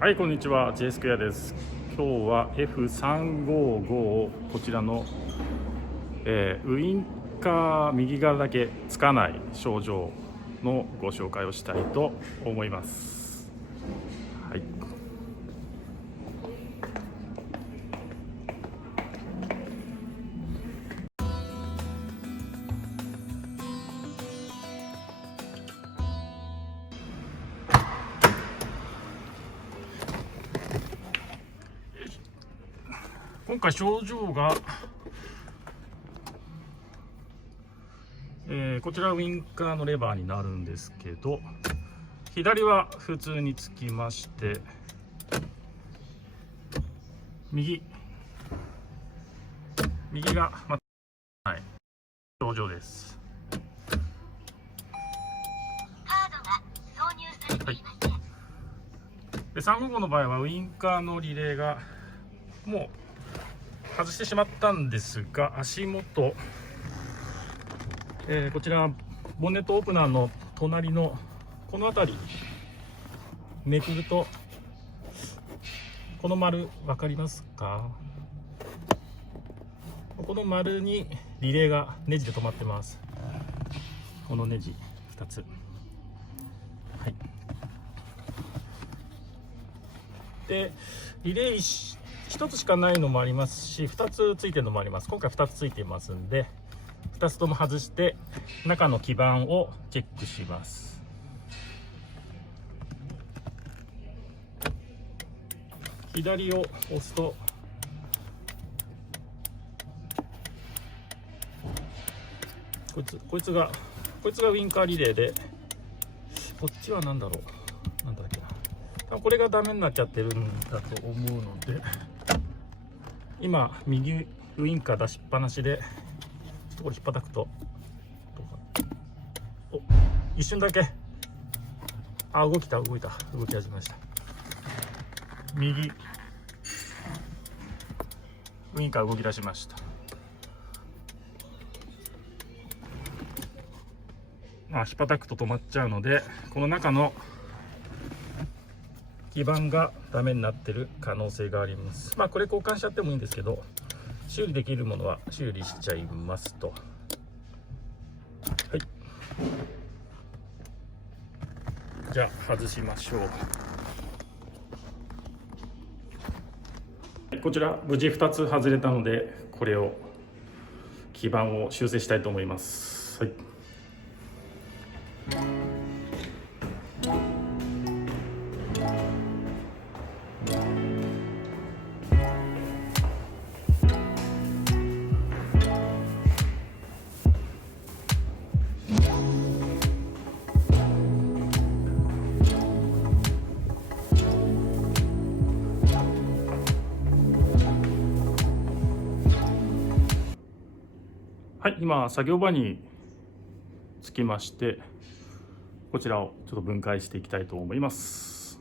はい、こんにちは。J スクエアです。今日は F355 こちらの、ウインカー右側だけつかない症状のご紹介をしたいと思います。はい。今回症状が、こちらウインカーのレバーになるんですけど、左は普通につきまして、右がまたない症状です。はい、で355の場合はウインカーのリレーがもう外してしまったんですが、足元、こちらボンネットオープナーの隣のこの辺りめくると、この丸分かりますか？この丸にリレーがネジで止まってます。このネジ2つ、はい、でリレー1つしかないのもありますし、2つついてるのもあります。今回2つついていますんで、2つとも外して中の基板をチェックします。左を押すとこいつがウインカーリレーで、こっちは何だろう、なんだっけな、多分これがダメになっちゃってるんだと思うので、今右ウインカー出しっぱなしで、ちょっとこれ引っ叩くと一瞬だけ動き始めました。右ウインカー動き出しました。引っ叩くと止まっちゃうので、この中の基板がダメになってる可能性があります。これ交換しちゃってもいいんですけど、修理できるものは修理しちゃいますと。はい、じゃあ外しましょう。こちら無事2つ外れたので、これを基板を修正したいと思います。はい、はい、今作業場に着きまして、こちらをちょっと分解していきたいと思います。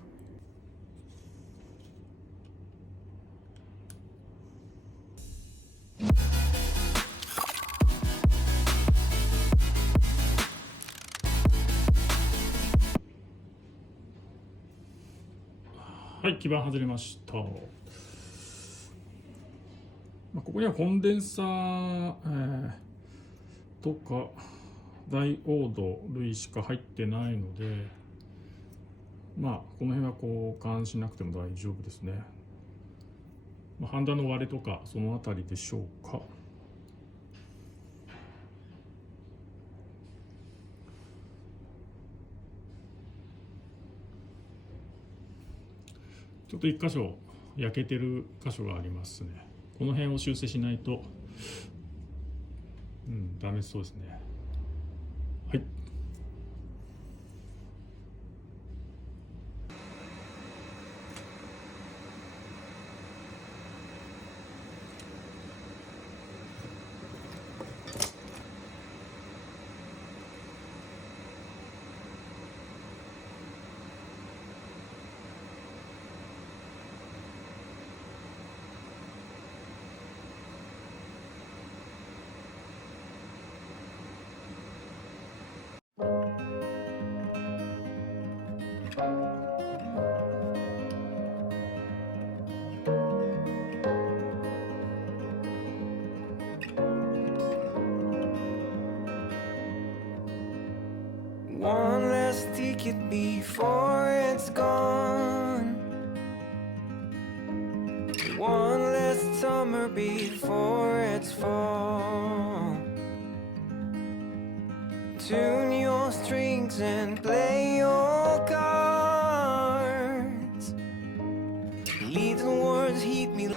はい、基板外れました。ここにはコンデンサー、とかダイオード類しか入ってないので、この辺は交換しなくても大丈夫ですね。ハンダの割れとかそのあたりでしょうか。ちょっと一箇所焼けてる箇所がありますね。この辺を修正しないとダメそうですね。はい、ticket before it's gone. One last summer before it's fall. Tune your strings and play your cards. Leave the words heat me. あ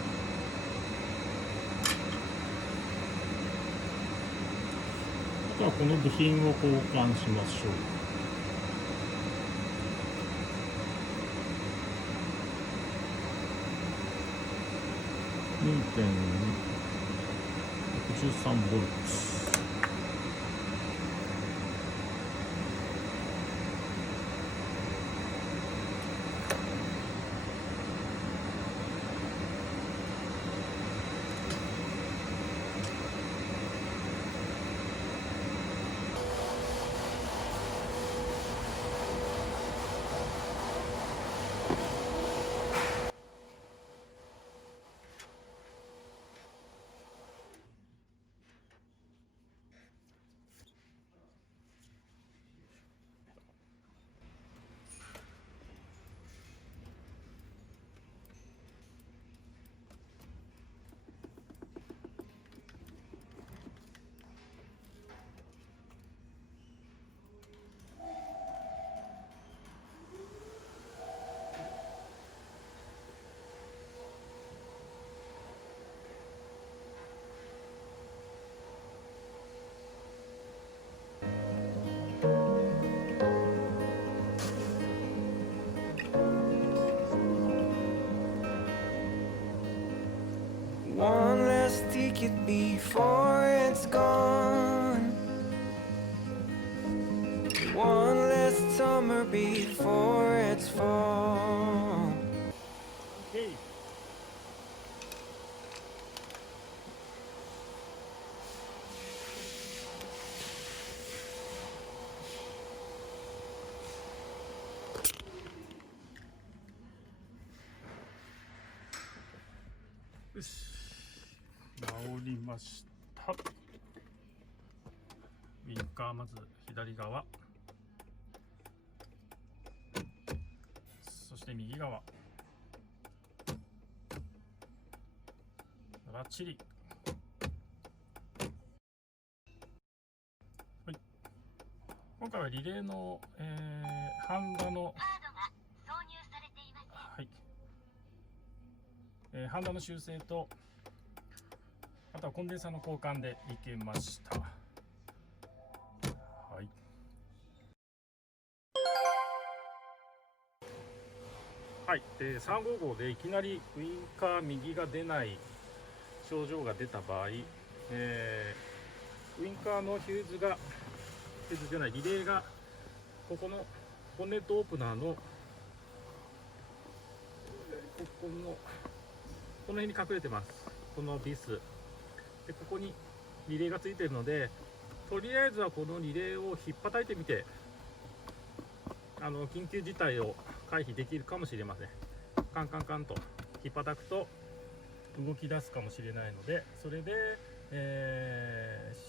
とはこの部品を交換しましょう。2.63 ボルト。One last ticket before it's gone. One last summer before it's fall. OK。よし、直りました。ウインカーまず左側、そして右側、バッチリ。はい、今回はリレーの、ハンダのハンダの修正と、あとはコンデンサーの交換でいけました。はい。はい、355でいきなりウインカー右が出ない症状が出た場合、ウインカーのヒューズじゃない、リレーがここのボンネットオープナーのこの辺に隠れてます。このビスで、ここにリレーがついているので、とりあえずはこのリレーを引っ叩いてみて、緊急事態を回避できるかもしれません。カンカンカンと引っ叩くと動き出すかもしれないので、それで、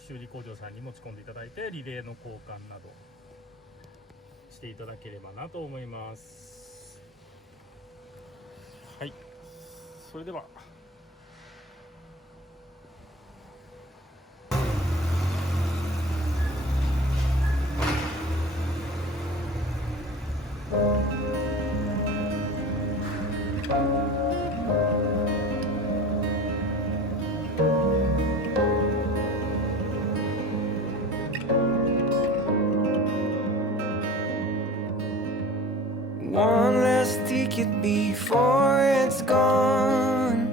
修理工場さんに持ち込んでいただいて、リレーの交換などしていただければなと思います。はい、それでは。One last ticket before it's gone.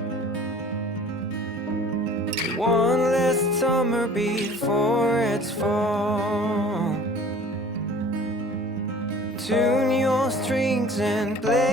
One last summer before it's fall. Tune your strings and play